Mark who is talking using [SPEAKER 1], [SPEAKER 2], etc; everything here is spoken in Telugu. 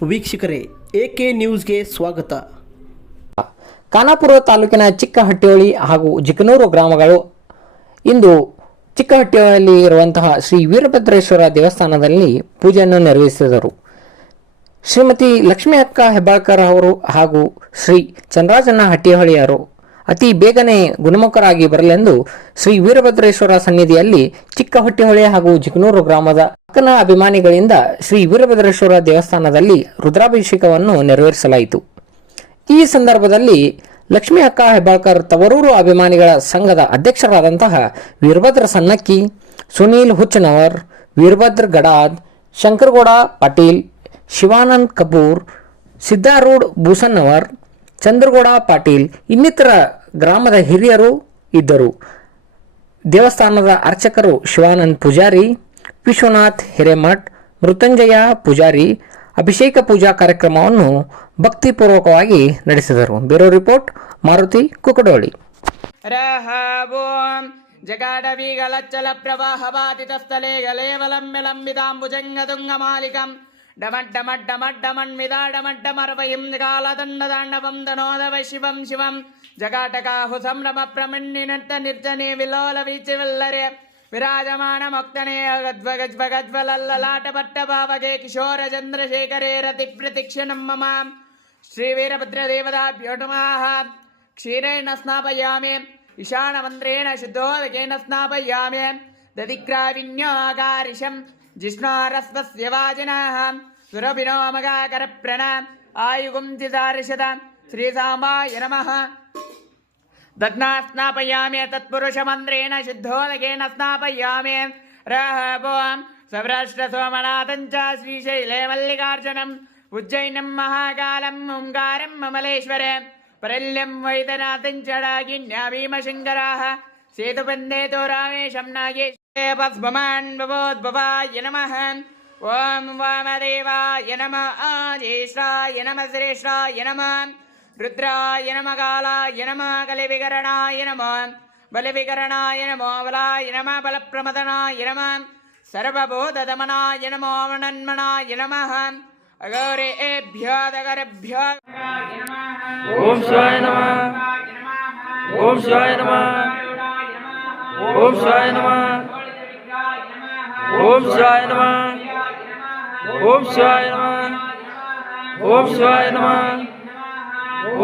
[SPEAKER 1] ವೀಕ್ಷಕರೇ ಎ ಕೆ ನ್ಯೂಸ್ಗೆ ಸ್ವಾಗತ.
[SPEAKER 2] ಖಾನಾಪುರ ತಾಲೂಕಿನ ಚಿಕ್ಕಹಟ್ಟಿಹೊಳಿ ಹಾಗೂ ಜಿಕನೂರು ಗ್ರಾಮಗಳು ಇಂದು ಚಿಕ್ಕಹಟ್ಟಿಹೊಳಿಯಲ್ಲಿ ಇರುವಂತಹ ಶ್ರೀ ವೀರಭದ್ರೇಶ್ವರ ದೇವಸ್ಥಾನದಲ್ಲಿ ಪೂಜೆಯನ್ನು ನೆರವೇರಿಸಿದರು. ಶ್ರೀಮತಿ ಲಕ್ಷ್ಮೀ ಅಕ್ಕ ಹೆಬ್ಬಾಳ್ಕರ್ ಅವರು ಹಾಗೂ ಶ್ರೀ ಚಂದ್ರಾಜಣ್ಣ ಅವರು ಅತಿ ಬೇಗನೆ ಗುಣಮುಖರಾಗಿ ಬರಲೆಂದು ಶ್ರೀ ವೀರಭದ್ರೇಶ್ವರ ಸನ್ನಿಧಿಯಲ್ಲಿ ಚಿಕ್ಕಹಟ್ಟಿಹೊಳೆ ಹಾಗೂ ಜಿಕನೂರು ಗ್ರಾಮದ ಅಕ್ಕನ ಅಭಿಮಾನಿಗಳಿಂದ ಶ್ರೀ ವೀರಭದ್ರೇಶ್ವರ ದೇವಸ್ಥಾನದಲ್ಲಿ ರುದ್ರಾಭಿಷೇಕವನ್ನು ನೆರವೇರಿಸಲಾಯಿತು. ಈ ಸಂದರ್ಭದಲ್ಲಿ ಲಕ್ಷ್ಮೀ ಅಕ್ಕ ಹೆಬ್ಬಾಳ್ಕರ್ ತವರೂರು ಅಭಿಮಾನಿಗಳ ಸಂಘದ ಅಧ್ಯಕ್ಷರಾದಂತಹ ವೀರಭದ್ರ ಸನ್ನಕ್ಕಿ, ಸುನೀಲ್ ಹುಚ್ಚನವರ್, ವೀರಭದ್ರ ಗಡಾದ್, ಶಂಕರಗೌಡ ಪಾಟೀಲ್, ಶಿವಾನಂದ್ ಕಪೂರ್, ಸಿದ್ದಾರೂಢ್ ಭೂಸನ್ನವರ್ ಚಂದ್ರಗೌಡ ಪಾಟೀಲ್ ಇನ್ನಿತರ ಗ್ರಾಮದ ಹಿರಿಯರು ಇದ್ದರು. ದೇವಸ್ಥಾನದ ಅರ್ಚಕರು ಶಿವಾನಂದ್ ಪೂಜಾರಿ ವಿಶ್ವನಾಥ್ ಹಿರೇಮಠ್ ಮೃತ್ಯುಂಜಯ ಪೂಜಾರಿ ಅಭಿಷೇಕ ಪೂಜಾ ಕಾರ್ಯಕ್ರಮವನ್ನು ಭಕ್ತಿಪೂರ್ವಕವಾಗಿ ನಡೆಸಿದರು. Bureau report Maruti Kukadoli.
[SPEAKER 3] జగాడవీగలచ్చల ప్రవాహవాదితస్థలే గలేవలంబిలంబిదాంబుజంగదుంగమాలికం డమడ్డమడ్డమడ్డమన్మిదాడమడ్డమర్వయం కాలదండదాండవం దనోదవ శివం శివం జగాటకాహు సంరమ ప్రమణి నట్ట నిర్జనే విలోల వీచి విల్లరే విరాజమానమొక్తనే గద్వగజ్వగజ్వలల్లలాట పట్టభావగే కిశోర చంద్రశేఖరే రతి ప్రతిక్షణం మమ శ్రీవీరభద్రదేవతాభ్యో నమాః క్షీరేణ స్నాపయామి ఈశానమంత్రేణ శుద్ధోదకేన స్నాపయామి దదిగ్రావిన్యోగారిషం జిష్ణోరస్వస్య వాజనాः సురభినోమగాకరప్రణ ఆయుగుంతిదారిషద శ్రీసాంబాయ నమః नमः दग्ना स्नापयामि तत्पुरुषमन्त्रेण शुद्धोदकेन स्नापयामि रहभों सवराष्ट्रसोमनाथं च श्रीशैले मल्लिकार्जुनम् उज्जैनं महाकालम् ओङ्कारं ममलेश्वर परल्यं वैद्यनाथं चडागिन्या भीमशङ्कराः सेतुबन्धे तो रामेशं नागेशे भस्ममान् भवोद्भवाय नमः ॐ वामदेवाय नमः ज्येष्ठाय नमः श्रेष्ठाय नमः ருத்ராய நம காலாய நம கலிவிகரணாய நம பலிவிகரணாய நமோ வலாய நம பலப்பிரமதனாய நம சர்வபூததமனாய நமோ நன்மனாய நம அகோரே
[SPEAKER 4] ஏபியோ தகரபியோ ஓம் சிவாய நம ஓம் சிவாய நம ஓம் சிவாய நம ஓம் சிவாய நம ஓம் சிவாய நம ஓம் சிவாய நம.